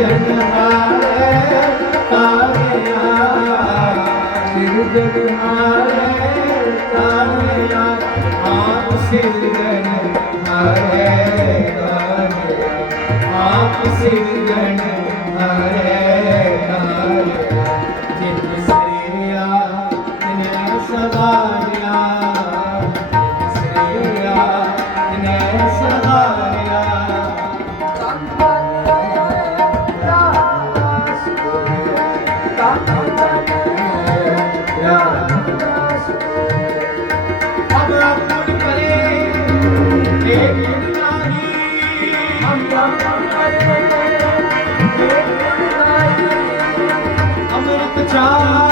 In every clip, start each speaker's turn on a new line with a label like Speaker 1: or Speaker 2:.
Speaker 1: ਜਨ ਹਾਰੇ ਤਾਰਿਆ ਸਿਰ ਜਨ ਹਾਰੇ ਤਾਰਿਆ ਆਪ ਸਿਰ ਜਨ ਹਾਰੇ ਤਾਰਿਆ ਆਪ ਸਿਰ ਜਨ ਹਾਰੇ ਤਾਰਿਆ ਜਿਨ ਸਰੀਆ ਤਿਨੇ ਸਦਾਇਆ ਅਮਰਤ ਚਾਹ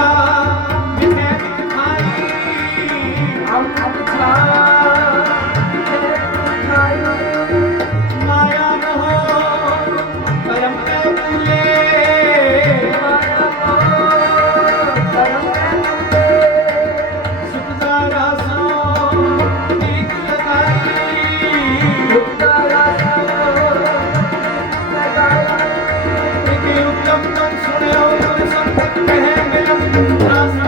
Speaker 1: ਸੁਣਿਓ ਸੰਤ ਕਹੇ ਮੈਂ ਰਾਸ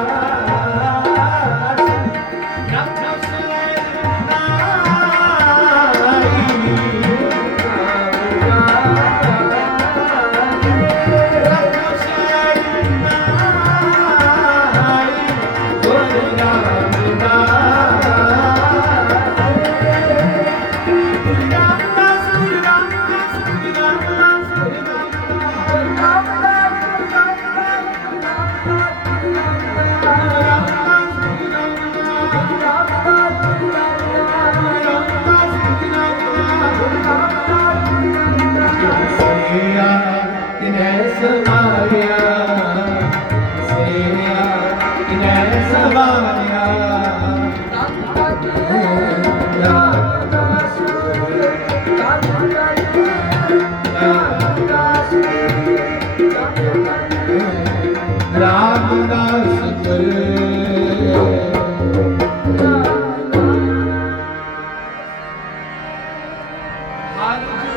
Speaker 1: ਸਵਾਰਿਆ।